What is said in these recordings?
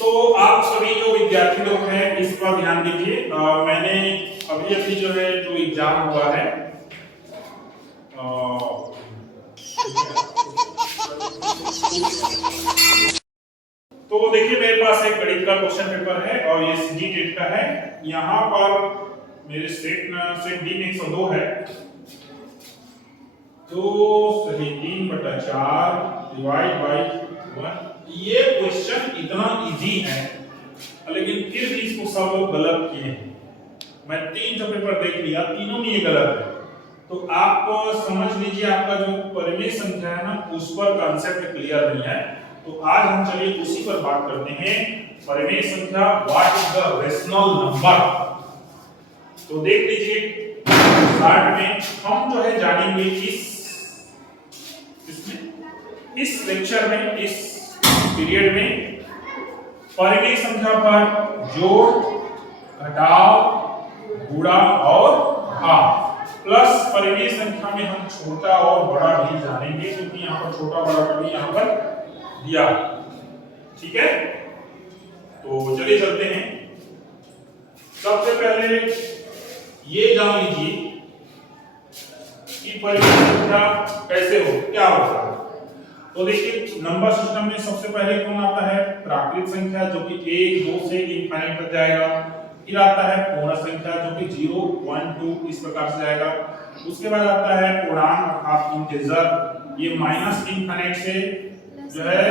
तो आप सभी जो विद्यार्थी लोग हैं इस पर ध्यान दीजिए। मैंने अभी अभी जो है जो एग्जाम हुआ है तो देखिए मेरे पास एक गणित का क्वेश्चन पेपर है और ये सीजी टेट का है। यहाँ पर मेरे सेट डी में 102 है तो सही 3/4 डिवाइड बाई 1। ये क्वेश्चन इतना इजी है लेकिन फिर भी इसको सब लोग गलत किए हैं। मैं 3 जो पेपर देख लिया तीनों में ये गलत है। तो आप समझ लीजिए आपका जो परिमेय संख्या है ना उस पर कांसेप्ट क्लियर नहीं है। तो आज हम चलिए उसी पर बात करते हैं। परिमेय संख्या what is the rational number. तो देख लीजिए स्टार्ट में हम जो है जानेंगे इस लेक्चर में इस पीरियड में परिमेय संख्या पर जोड़ घटाव गुणा और भाग प्लस परिमेय संख्या में हम छोटा और बड़ा भी जानेंगे क्योंकि यहाँ पर छोटा बड़ा का भी यहाँ पर दिया। ठीक है तो चलिए चलते हैं। सबसे पहले ये जान लीजिए कि परिमेय संख्या कैसे हो क्या होता है। तो देखिए नंबर सिस्टम में सबसे पहले कौन आता है प्राकृत संख्या जो कि 1 2 से इनफाइनाइट तक जाएगा। फिर आता है पूर्ण संख्या जो कि 0 1 2 इस प्रकार से जाएगा। उसके बाद आता है पूर्णांक अर्थात इंटीजर ये माइनस इनफाइनाइट से जो है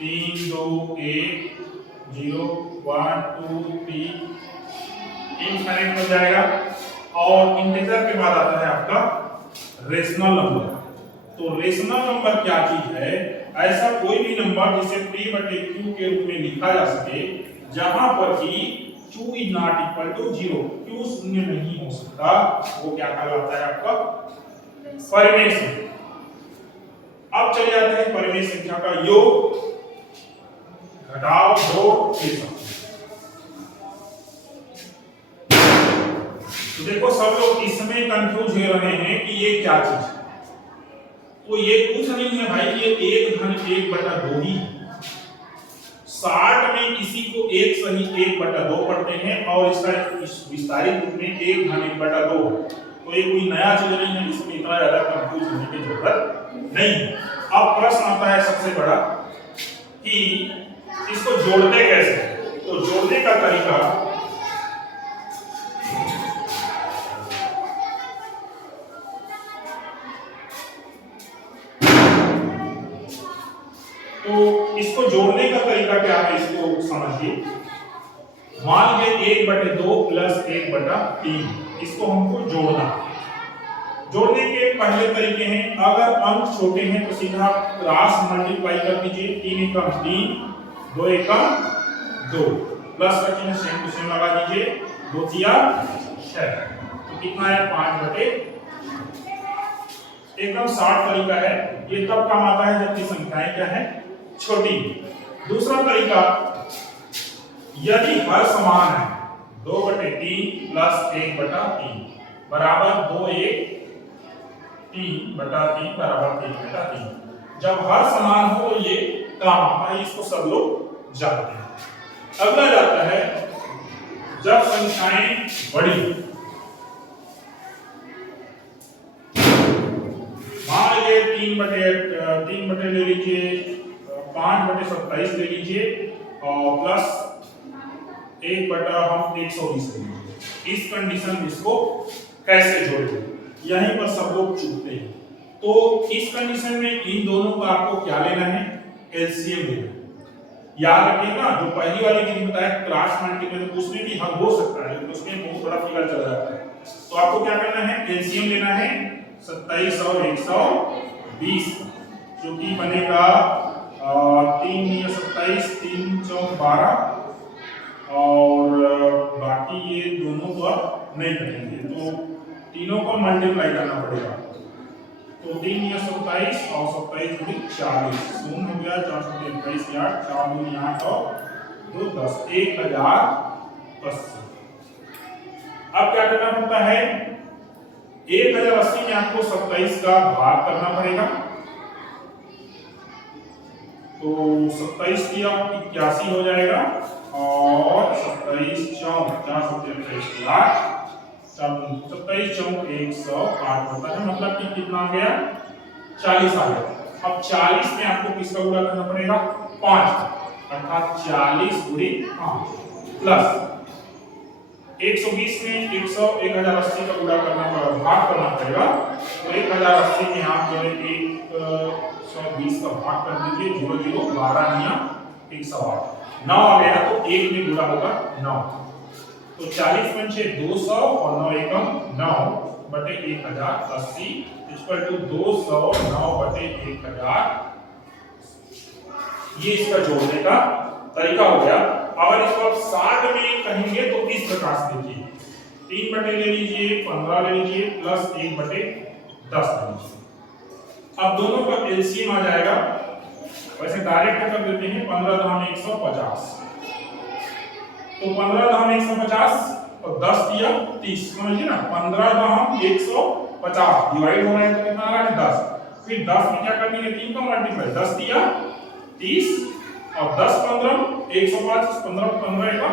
3 2 1 0 1 2 3 इनफाइनाइट पर जाएगा। और इंटीजर के बाद आता है आपका रेशनल नंबर। तो रेशनल नंबर क्या चीज है ऐसा कोई भी नंबर जिसे p/q के रूप में लिखा जा सके जहां पर कि q is not equal to 0 q शून्य नहीं हो सकता वो क्या कहलाता है आपका परिमेय संख्या। अब चले जाते हैं परिमेय संख्या का योग घटाव जोड़ गुणा। तो देखो सब लोग इसमें कंफ्यूज हो रहे हैं कि ये क्या चीज है। तो ये कुछ नहीं है भाई ये 1/2 ही। 60 में किसी को 1 सही 1/2 पढ़ते हैं और इसका विस्तारित रूप में 1/2 है। तो ये कोई नया चीज नहीं है इसमें इतना ज्यादा कंफ्यूज होने की जरूरत नहीं है। अब प्रश्न आता है सबसे बड़ा कि इसको जोड़ते कैसे। तो जोड़ने का तरीका तो इसको जोड़ने का तरीका क्या है इसको समझिए। मान लीजिए 1/2 प्लस 1/3 इसको हमको जोड़ना। जोड़ने के पहले तरीके हैं अगर अंक छोटे हैं तो सीधा क्रॉस मल्टीप्लाई कर दीजिए 3 एकम 3 2 एकम 2 प्लस का चिन्ह सेम टू सेम लगा दीजिए 2 तिया 6 तो कितना है 5/6। एकदम शॉर्ट तरीका है ये तब काम आता है जबकि संख्याएं क्या है छोटी। दूसरा तरीका यदि हर समान है 2/3 प्लस 1/3 बराबर 2 1 3/3 बराबर 3/3। जब हर समान हो तो ये काम आता है इसको सब लोग जानते हैं। अगला जाता है जब संख्याएं बड़ी मान लीजिए 3 ले लीजिए 5/27 ले लीजिए और प्लस 1/120 ले लीजिए। इस कंडीशन में इसको कैसे जोड़ेंगे यहीं पर सब लोग चूकते हैं। तो इस कंडीशन में इन दोनों का आपको क्या लेना है एलसीएम लेना है। याद रखिएगा जो पहली वाली चीज बताया क्रॉस मल्टीप्लाई उसमें भी हल हो सकता है लेकिन उसमें बहुत बड़ा फिगर चला जाता है। तो आपको क्या करना है एलसीएम लेना है 27 और 120 जो कि बनेगा 3 × 27 3 × 4 12 और बाकी ये दोनों को आप नहीं करेंगे तो तीनों को मल्टीप्लाई करना पड़ेगा। तो 3 × 27 और 27 × 40 शून्य हो गया 423 8 4 दूनी 8 और 2 10 1080। अब क्या करना पड़ता है 1080 में आपको 27 का भाग करना पड़ेगा तो 27 दिया 81 हो जाएगा और 27 चौक 427 लाख 27 चौक 108 होता है, मतलब कि कितना आ गया 40 आ गया। अब 40 में आपको किसका गुणा करना पड़ेगा 5, अर्थात 40 गुणे 5 प्लस 120 में 1080 का गुणा करना पड़ेगा, भाग करना पड़ेगा। तो 1080 में आप जो है 120 का भाग कर दीजिए, 0 0 12 निया 108 9 आ गया, तो 1 में गुणा होगा 9। तो 40 पंचे 200 और 9 एकम 9 बटे 1080 इक्वल टू 209 बटे 1000। ये इसका जोड़ने का तरीका हो गया। अगर इसको आप 60 में कहेंगे तो इस प्रकार से देखिए 3 बटे ले लीजिए 15 ले लीजिए प्लस 1 बटे 10 ले लीजिए। अब दोनों का एलसीएम आ जाएगा, वैसे डायरेक्ट कर देते हैं 15 दहाम 150, तो 15 दहाम 150 और 10 दिया 30, समझिए ना 15 दहाम 150 डिवाइड हो रहा है तो कितना आ रहा है 10, फिर 10 में क्या करनी है 3 का मल्टीप्लाई 10 दिया 30 और 10 15 105 15 15 का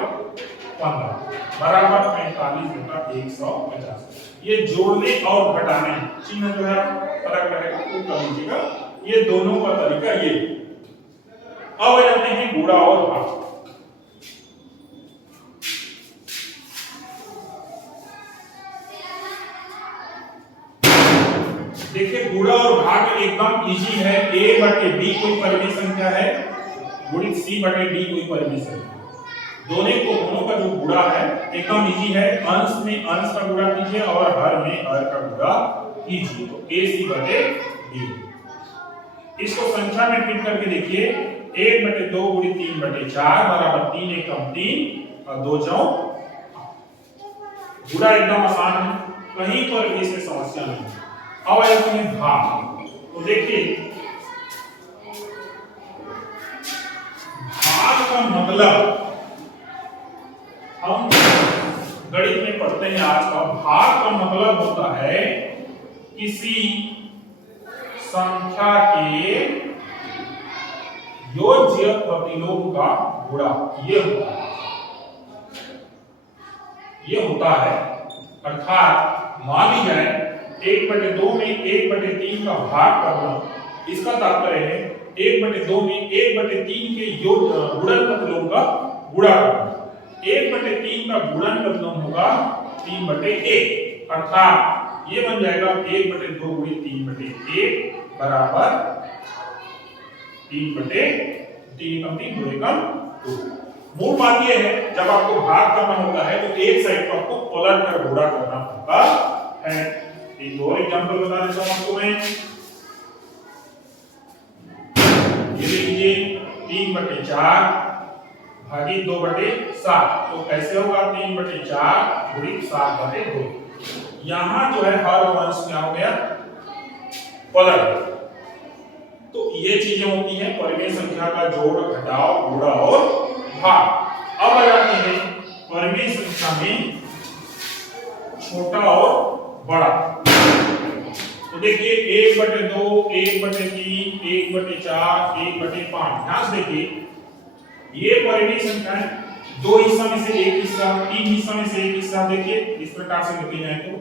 15 बराबर 45 बटा 150। ये जोड़ने और घटाने चिन्ह जो है अलग रहेगा वो कर लीजिएगा। ये दोनों का तरीका ये। अब जाते हैं गुणा और भाग। देखिए गुणा और भाग एकदम इजी है। a बटे b कोई परिमेय संख्या है गुणित c बटे d कोई परिमेय संख्या, दोनों का जो गुणा है एकदम इजी है। अंश में अंश का गुणा कीजिए और हर में हर का गुणा कीजिए, तो ac बटे b। इसको संख्या में फिट करके देखिए 1 बटे 2 गुणित 3 बटे 4 बराबर 3 एकम 3 और 2 चौक। गुणा एकदम आसान है, कहीं पर भी इसमें समस्या नहीं है। अब आते हैं भाग। तो देखिए भाग का मतलब हम गणित में पढ़ते हैं आज का, भाग का मतलब होता है किसी संख्या के योज्य प्रतिलोम का गुणा। ये होता है अर्थात मान ली जाए 1/2 में 1/3 का भाग करना, इसका तात्पर्य है 1/2 में 1/3 के गुणन प्रतिलोम का गुणा करना। 1/3 का गुणन प्रतिलोम होगा 3/1, अर्थात ये बन जाएगा 1/2 गुणित 3/1 बराबर 3/3 मूल बात ये है जब आपको भाग करना होता है तो एक साइड को आपको पलट कर गुणा करना होता है। एक और एग्जांपल बता देता हूं आपको मैं। ये लीजिए 3/4 भागित 2/7, तो कैसे होगा 3/4 गुणित 7/2। यहां जो है हर अंश क्या हो गया पलट। तो ये चीजें होती हैं परिमेय संख्या का जोड़ घटाव गुणा और भाग। अब आ जाते हैं परिमेय संख्या में छोटा और बड़ा। तो देखिए 1/2 1/3 1/4 1/5, ध्यान से देखिए ये परिमेय संख्या है। 2 हिस्सा में से एक हिस्सा, 3 हिस्सा में से एक हिस्सा, देखिए इस प्रकार से लिखी जाए तो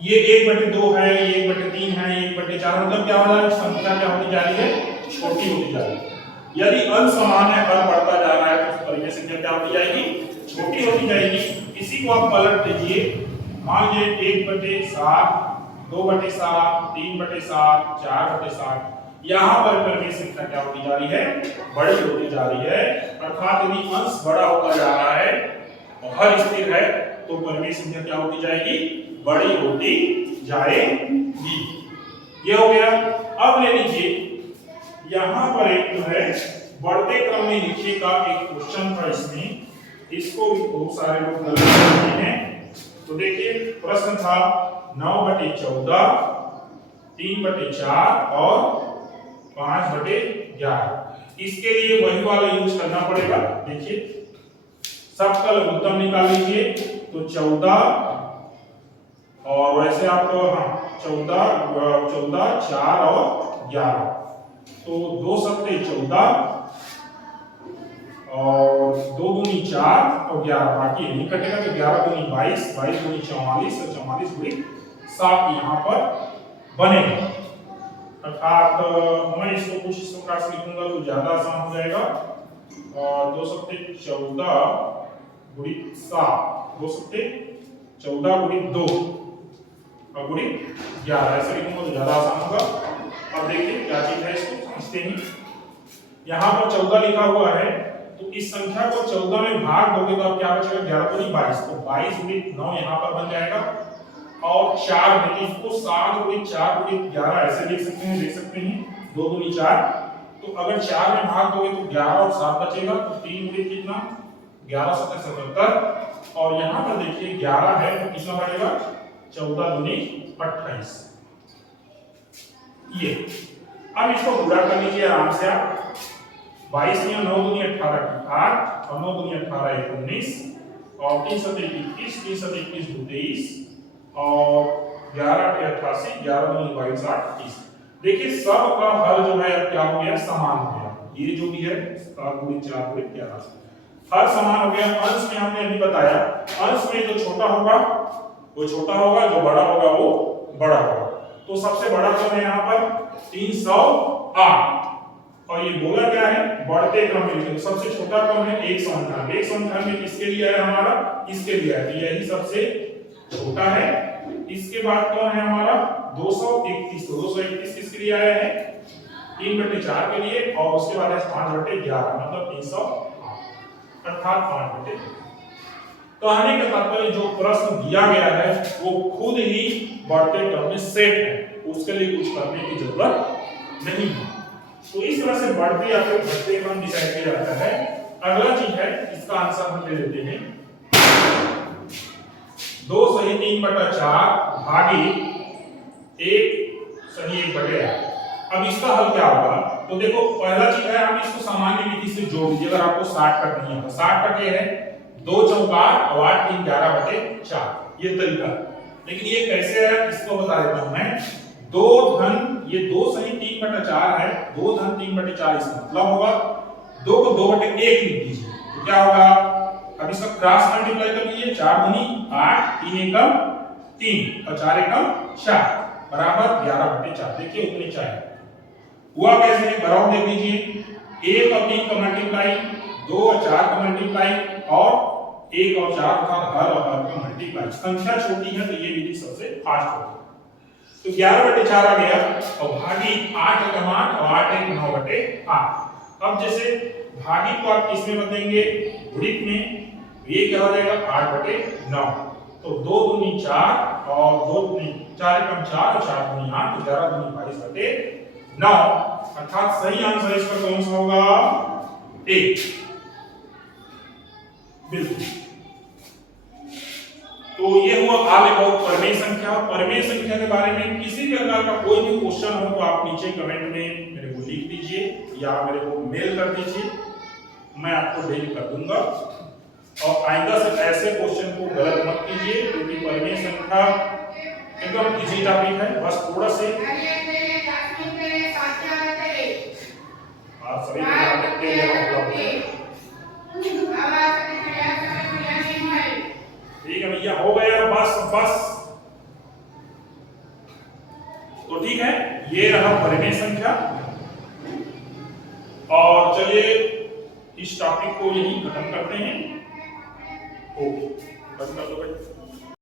ये 1/2 है, ये 1/3 है, 1/4, मतलब क्या हो रहा है संख्या क्या होती जा रही है छोटी होती जा रही है। यदि अंश समान है हर बढ़ता जा रहा है तो परिमेय संख्या क्या होती जाएगी छोटी होती जाएगी। इसी को आप पलट दीजिए, मान लीजिए 1/7 2/7 3/7 4/7, यहाँ पर परिमेय संख्या क्या होती जा रही है बड़ी होती जा रही है। अर्थात यदि अंश बड़ा होता जा रहा है और हर स्थिर है तो परिमेय संख्या क्या होती जाएगी बड़ी होती जाएगी। ये हो गया। अब ले लीजिए यहां पर एक जो है बढ़ते क्रम में लिखिएगा एक क्वेश्चन था इसमें, इसको भी बहुत सारे लोग गलत करते हैं। तो देखिए प्रश्न था 9/14 3/4 और 5/11। इसके लिए वही वाला यूज करना पड़ेगा। देखिए सबका लघुत्तम निकाल लीजिए, तो 14 और वैसे आप हाँ 14, 4 और 11, तो 2 सत्ते 14 और 2 दूनी 4 और 11 बाकी नहीं कटेगा, तो 11 दूनी 22, 22 दूनी 44 और 44 दूनी 7 यहाँ पर बनेगा। अर्थात मैं इसको कुछ इस प्रकार से लिखूंगा तो ज्यादा आसान हो जाएगा। 2 सत्ते 14 गुणी 7, 2 सत्ते 14 गुणी 2 और गुणी 11, ऐसे लिखूंगा तो ज्यादा आसान होगा। अब देखिए क्या चीज है, इसको समझते हैं। यहाँ पर 14 लिखा हुआ है, तो इस संख्या को 14 में भाग दोगे तो अब क्या बचेगा, 11 गुणी 22, तो 22 गुणी 9 यहाँ पर बन जाएगा। और 4 गुणी इसको 7 गुणी 4 गुणी 11 ऐसे लिख सकते हैं, देख सकते हैं 2 गुणी 4, तो अगर 4 में भाग दोगे तो 11 और 7 बचेगा, तो 3 गुणी कितना 11 7 77, और यहाँ पर देखिए 11 है तो कितना बनेगा 14 दूनी 28। ये अब इसको पूरा कर लीजिए आराम से आप। 22 में 9 दूनी 18 की 8 और 9 दूनी 18 19 और 3 7 21, 3 7 21 23 और 11 के 88, 11 दूनी 22 8 30। देखिए सब का हल जो है अब क्या हो गया, समान हो गया। ये जो भी है 7 गुणी 4 गुणी 11 हर समान हो गया। अंश में हमने अभी बताया, अंश में जो छोटा होगा वो छोटा होगा, जो बड़ा होगा वो बड़ा होगा। तो सबसे बड़ा कौन है यहाँ पर 308, और ये बोला क्या है बढ़ते क्रम में लिखे, तो सबसे छोटा कौन है 198। 198 किसके लिए है हमारा, इसके लिए है, तो यही सबसे छोटा है। इसके बाद कौन है हमारा 231, तो 231 किसके लिए आया है 3/4 के लिए, और उसके बाद है 5/11 मतलब 308 अर्थात 5/11। तो आने का तात्पर्य जो प्रश्न दिया गया है वो खुद ही बढ़ते क्रम में सेट है, उसके लिए कुछ करने की जरूरत नहीं है। तो इस तरह से बढ़ते या फिर घटते क्रम डिसाइड किया जाता है। अगला चीज है, इसका आंसर हम ले लेते हैं 2 सही 3/4 भागी 1 सही 1/8। अब इसका हल क्या होगा, तो देखो पहला चीज है हम इसको सामान्य विधि से जोड़ दीजिए। अगर आपको 60 कटनी है तो 60 कटे है 2 चौकार और 8 3 11/4, ये तरीका। लेकिन ये कैसे है इसको बता देता हूं मैं। 2 धन ये 2 सही 3/4 है, 2 धन 3/4 इसका मतलब होगा 2 को 2/1 लिख दीजिए, तो क्या होगा, अब इसका क्रॉस मल्टीप्लाई कर लीजिए, 4 दूनी 8, 3 एकम 3 और 4 एकम 4 बराबर 11/4। देखिए उतने चाहिए हुआ कैसे, बराबर देख लीजिए 1 और 3 का मल्टीप्लाई, 2 और 4 का मल्टीप्लाई और 1 और 4 का हर और हर का मल्टीप्लाई। संख्या छोटी है तो ये विधि सबसे फास्ट होगी। तो 11/4 आ गया और भागी 8 का मान और 8 1 9/8। अब जैसे भागी को आप किसमें बदलेंगे, गुणित में, ये क्या हो जाएगा 8/9, तो 2 दूनी 4 और 2 दूनी 4 एकम 4 और 4 दूनी 8, तो 11 दूनी 22/9 अर्थात सही आंसर इसका कौन सा होगा 1। बिल्कुल। तो ये हुआ आगे बहुत परमेय संख्या। परमेय संख्या के बारे में किसी भी प्रकार का कोई भी क्वेश्चन हो तो आप नीचे कमेंट में मेरे को लिख दीजिए या मेरे को मेल कर दीजिए, मैं आपको डेली कर दूंगा। और आइंदा से ऐसे क्वेश्चन को गलत मत कीजिए, क्योंकि परमेय संख्या एकदम इजी टॉपिक है। बस थोड़ा से आप सभी ध्यान रखते हैं। ठीक है भैया, हो गया बस। तो ठीक है, ये रहा परमेय संख्या। और चलिए इस टॉपिक को यही खत्म करते हैं। ओके, खत्म कर दो भाई।